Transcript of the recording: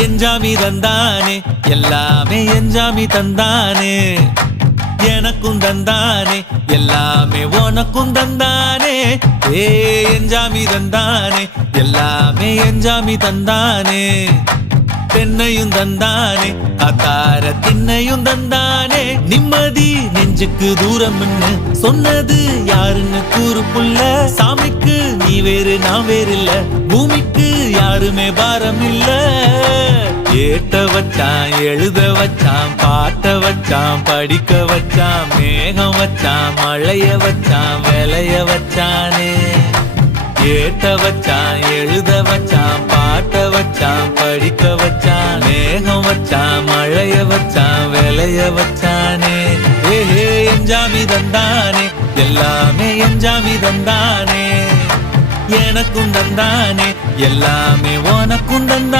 எஞ்சாமி தந்தானே எல்லாமே எஞ்சாமி தந்தானே எனக்கும் தந்தானே எல்லாமே உனக்கும் தந்தானே ஏ எஞ்சாமி தந்தானே எல்லாமே எஞ்சாமி தந்தானே தென்னையும் தந்தானே அத்தார திண்ணையும் தந்தானே நிம்மதி நெஞ்சுக்கு தூரம் சொன்னது யாருன்னு கூறு புள்ள சாமிக்கு நீ வேறு நான் வேறு இல்ல பூமிக்கு யாருமே பாரம் இல்ல ஏத்த வச்சான் எழுத வச்சான் பாட்ட வச்சான் படிக்க வச்சான் மேகம் வச்சான் மழைய வச்சான் விளைய வச்சானே ஏத்த வச்சான் எழுத வச்சான் பாட்ட வச்சான் படிக்க வச்சான் மேகம் வச்சான் மழைய வச்சான் விளைய வச்சானே ஏஹே எஞ்சாமி தந்தானே எல்லாமே எஞ்சாமி தந்தானே எனக்கும் தந்தானே எல்லாமே உனக்கும் தந்தானே